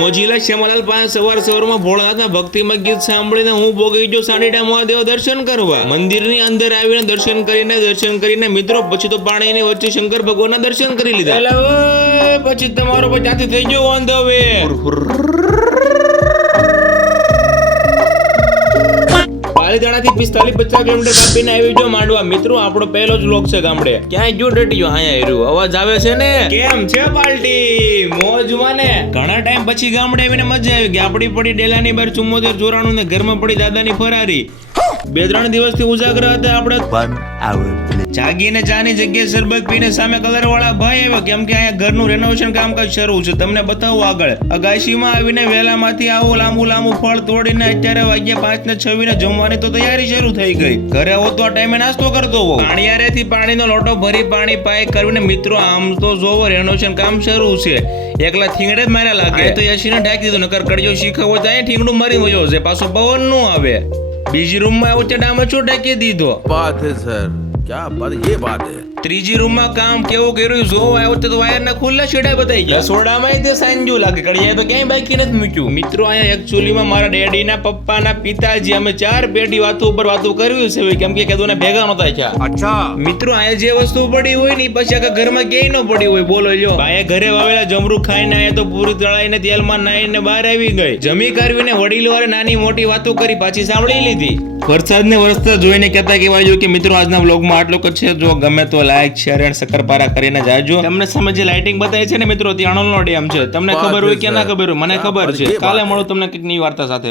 મોજીલા શ્યામલાલ પાસે સવારમાં ભોળાનાથના ભક્તિમય ગીત સાંભળીને હું ભોગી ગયો સાંડીડા મહાદેવ દર્શન કરવા. મંદિરની અંદર આવીને દર્શન કરીને મિત્રો પછી તો પાણીની વચ્ચે શંકર ભગવાનના દર્શન કરી લીધા. પછી તમારો ત્યાંથી થઈ ગયો ઓન ધ વે. પાલીતાણાથી 45-50 કિલોમીટર કાપીને આવી જો માંડવા. મિત્રો આપણો પહેલો જ લોક છે ગામડે. ક્યાંય જો ડટ્યો અહીંયા આવ્યું અવાજ આવે છે ને. કેમ છે પાલટી? મોજમાં ને? ઘણા ટાઈમ પછી ગામડે આવીને મજા આવી ગઈ. આપડી પડી ડેલાની બાર 74-94 ને ઘરમાં પડી દાદાની ફરારી. 2-3 દિવસથી ઉજાગર હતા આપણે. જાગીને ચાની જગ્યાએ શરબત પીને સામે કલર વાળા ભાઈ આવ્યા કેમ કે અહીંયા ઘરનું રેનોવેશન કામકાજ શરૂ છે. તમને બતાવું આગળ. અગાશીમાં આવીને વેલામાંથી આવું લાંબુ ફળ તોડીને અત્યારે વાગ્યા 5:26 ને જમવાની તો તૈયારી શરૂ થઈ ગઈ. ઘરે આવો તો આ ટાઈમે નાસ્તો કરતો હોવ. પાણીયારેથી પાણીનો લોટો ભરી પાણી પાય કરીને મિત્રો આમ તો જોવો રેનોવેશન કામ શરૂ છે. એકલા થીંગડે જ માર્યા લાગે તો યશીને ઢાંકી દીધું. નકર કડજો શીખવો તો અહીંયા ઠીંગડું મારી વયો છે. પાછો પવન નું આવે. બીજી રૂમમાં આવ્યો છે ડામર છો ઢાંકી દીધો. बात है सर, क्या बात, ये बात है. ત્રીજી રૂમમાં કામ કેવું કર્યું જો આવ્યો તો વાયરના ખુલ્લા છેડા બતાઈ ગયા. સોડામાં તે સાંજુ લાગે કડિયા તો ક્યાંય બાકી નથી મૂક્યું. મિત્રો અહીંયા એકચ્યુઅલીમાં મારા ડેડીના પપ્પાના પિતાજી અમે 4 પેઢી વાતો ઉપર વાતો કરવી છે કેમ કે કદુને ભેગા નતા થયા. अच्छा મિત્રો અહીંયા જે વસ્તુ પડી હોય ને પછી આખા ઘરમાં ક્યાંય ન પડી હોય. બોલો લ્યો ભાઈ ઘરે વાવેલા જમરૂ ખાઈને આયા તો પૂરી તળાઈને તેલમાં નાઈને બહાર આવી ગઈ. જમી કરવીને વડીલોએ નાની મોટી વાતો કરી પાછી સાંભળી લીધી. વરસાદને વરસતા જોઈને કહેતા કહેવાય જો કે મિત્રો આજના વ્લોગમાં આટલું જ છે. જો ગમે તો લાઈક શેર એન્ડ સકરપારા કરીને જાજો. તમને સામે જે લાઇટિંગ બતાવી છે ને મિત્રો ત્યાં અણલનો ડેમ છે. તમને ખબર હોય કે ના ખબર હોય મને ખબર છે. કાલે મળો તમને કંઈક નવી વાર્તા સાથે.